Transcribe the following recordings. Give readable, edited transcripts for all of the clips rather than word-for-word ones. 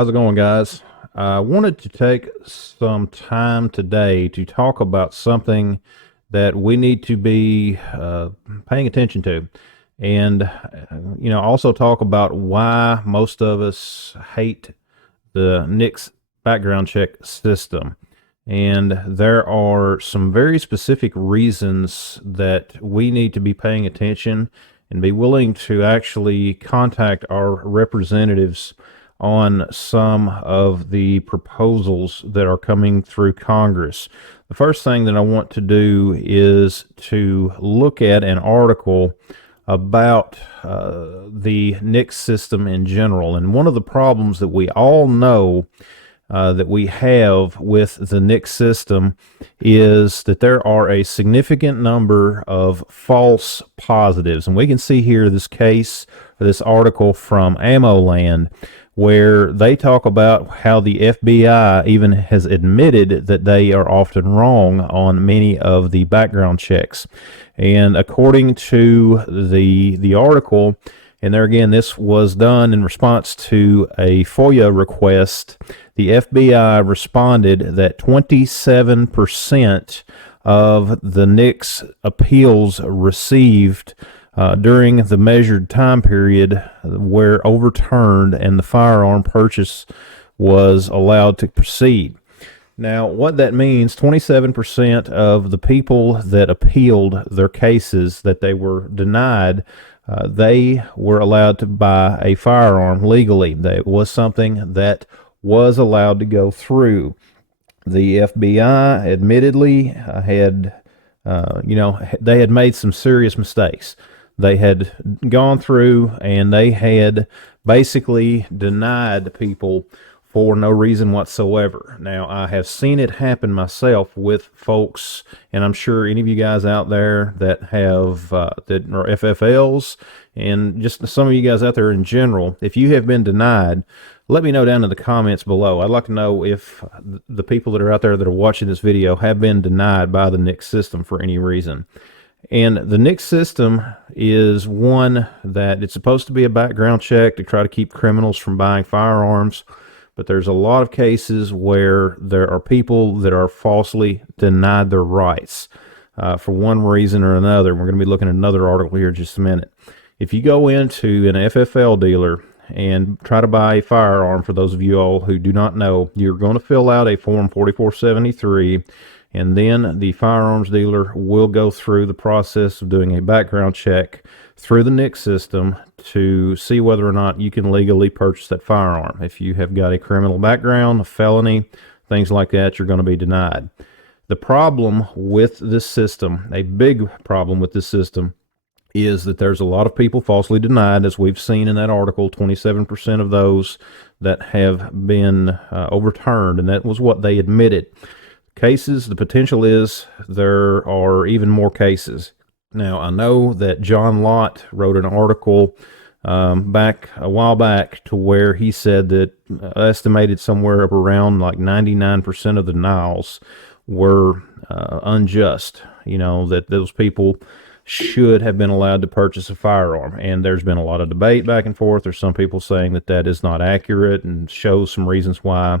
How's it going, guys? I wanted to take some time today to talk about something that we need to be paying attention to, and also talk about why most of us hate the NICS background check system. And there are some very specific reasons that we need to be paying attention and be willing to actually contact our representatives on some of the proposals that are coming through Congress. The first thing that I want to do is to look at an article about the NICS system in general. And one of the problems that we all know that we have with the NICS system is that there are a significant number of false positives. And we can see here this case, this article from AmmoLand, where they talk about how the FBI even has admitted that they are often wrong on many of the background checks. And according to the article, and there again, this was done in response to a FOIA request, the FBI responded that 27% of the NICS appeals received during the measured time period were overturned and the firearm purchase was allowed to proceed. Now, what that means, 27% of the people that appealed their cases that they were denied, they were allowed to buy a firearm legally. That was something that was allowed to go through. The FBI admittedly had, they had made some serious mistakes. They had gone through and they had basically denied people for no reason whatsoever. Now, I have seen it happen myself with folks, and I'm sure any of you guys out there that have that are FFLs, and just some of you guys out there in general, if you have been denied, let me know down in the comments below. I'd like to know if the people that are out there that are watching this video have been denied by the NICS system for any reason. And the NICS system is one that it's supposed to be a background check to try to keep criminals from buying firearms. But there's a lot of cases where there are people that are falsely denied their rights for one reason or another. We're going to be looking at another article here in just a minute. If you go into an FFL dealer and try to buy a firearm, for those of you all who do not know, you're going to fill out a Form 4473, and then the firearms dealer will go through the process of doing a background check through the NICS system to see whether or not you can legally purchase that firearm. If you have got a criminal background, a felony, things like that, you're going to be denied. The problem with this system, a big problem with this system, is that there's a lot of people falsely denied, as we've seen in that article, 27% of those that have been overturned, and that was what they admitted. Cases, the potential is there are even more cases. Now, I know that John Lott wrote an article back a while back to where he said that estimated somewhere up around like 99% of the denials were unjust, that those people should have been allowed to purchase a firearm. And there's been a lot of debate back and forth. There's some people saying that that is not accurate and shows some reasons why.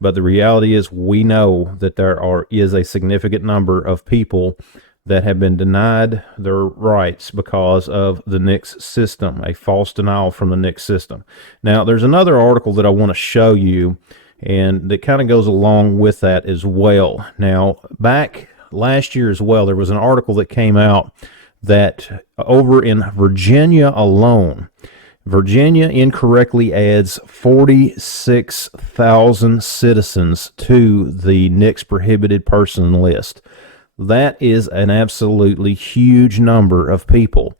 But the reality is we know that there is a significant number of people that have been denied their rights because of the NICS system, a false denial from the NICS system. Now, there's another article that I want to show you, and that kind of goes along with that as well. Now, back last year as well, there was an article that came out that over in Virginia alone, Virginia incorrectly adds 46,000 citizens to the NICS prohibited person list. That is an absolutely huge number of people,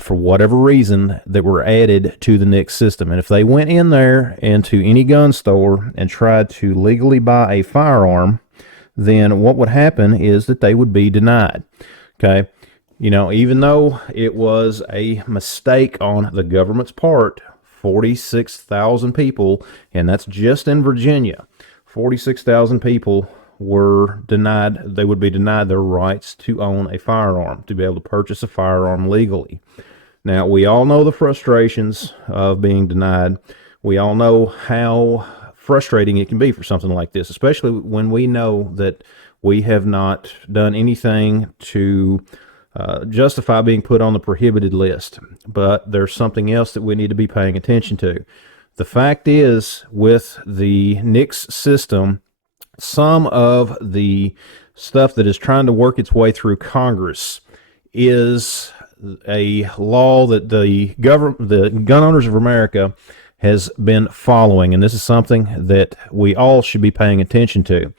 for whatever reason, that were added to the NICS system. And if they went in there into any gun store and tried to legally buy a firearm, then what would happen is that they would be denied. Okay? Even though it was a mistake on the government's part, 46,000 people, and that's just in Virginia, 46,000 people were denied, they would be denied their rights to own a firearm, to be able to purchase a firearm legally. Now, we all know the frustrations of being denied. We all know how frustrating it can be for something like this, especially when we know that we have not done anything to justify being put on the prohibited list. But there's something else that we need to be paying attention to. The fact is, with the NICS system, some of the stuff that is trying to work its way through Congress is a law that the Gun Owners of America has been following, and this is something that we all should be paying attention to.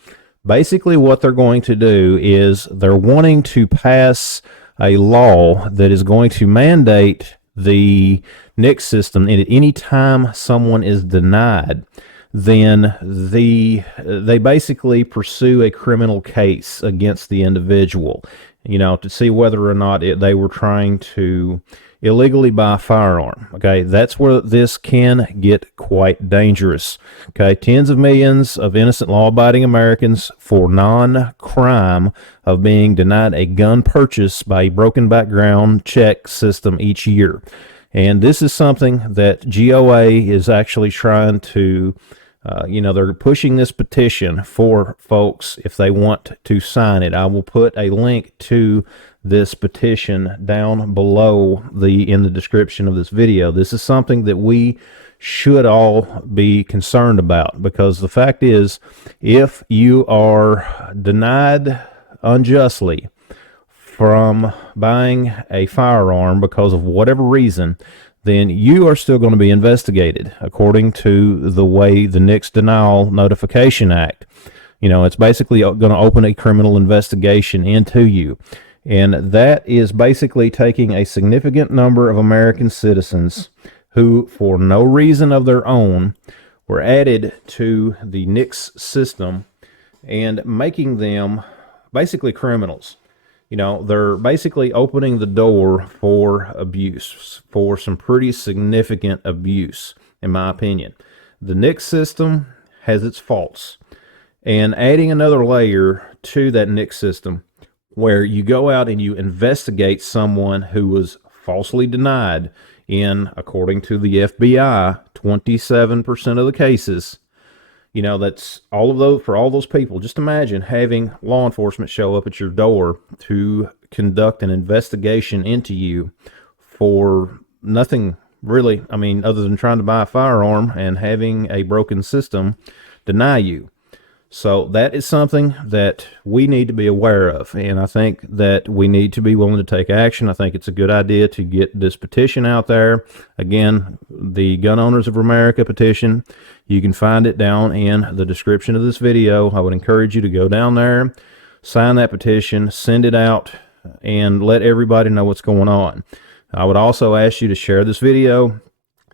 Basically, what they're going to do is they're wanting to pass a law that is going to mandate the NICS system, and at any time someone is denied, then they basically pursue a criminal case against the individual, to see whether or not they were trying to illegally buy a firearm. Okay, that's where this can get quite dangerous. Okay, tens of millions of innocent law-abiding Americans for non-crime of being denied a gun purchase by a broken background check system each year. And this is something that GOA is actually trying to they're pushing this petition for folks if they want to sign it. I will put a link to this petition down below in the description of this video. This is something that we should all be concerned about, because the fact is, if you are denied unjustly from buying a firearm because of whatever reason, then you are still going to be investigated according to the way the NICS Denial Notification Act. It's basically going to open a criminal investigation into you. And that is basically taking a significant number of American citizens who, for no reason of their own, were added to the NICS system and making them basically criminals. They're basically opening the door for abuse, for some pretty significant abuse, in my opinion. The NICS system has its faults, and adding another layer to that NICS system where you go out and you investigate someone who was falsely denied in, according to the FBI, 27% of the cases. That's all of those, for all those people. Just imagine having law enforcement show up at your door to conduct an investigation into you for nothing really, other than trying to buy a firearm and having a broken system deny you. So that is something that we need to be aware of, and I think that we need to be willing to take action. I think it's a good idea to get this petition out there. Again, the Gun Owners of America petition, you can find it down in the description of this video. I would encourage you to go down there, sign that petition, send it out, and let everybody know what's going on. I would also ask you to share this video.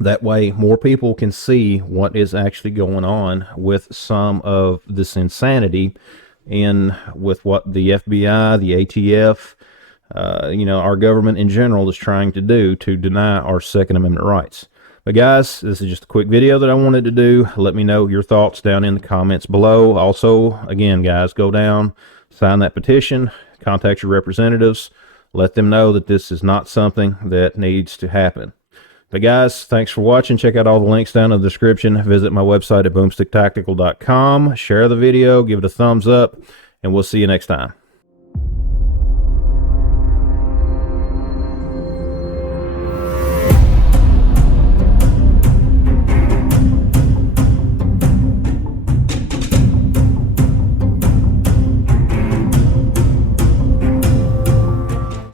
That way more people can see what is actually going on with some of this insanity and with what the FBI, the ATF, our government in general is trying to do to deny our Second Amendment rights. But guys, this is just a quick video that I wanted to do. Let me know your thoughts down in the comments below. Also, again, guys, go down, sign that petition, contact your representatives, let them know that this is not something that needs to happen. But guys, thanks for watching. Check out all the links down in the description. Visit my website at boomsticktactical.com. Share the video, give it a thumbs up, and we'll see you next time.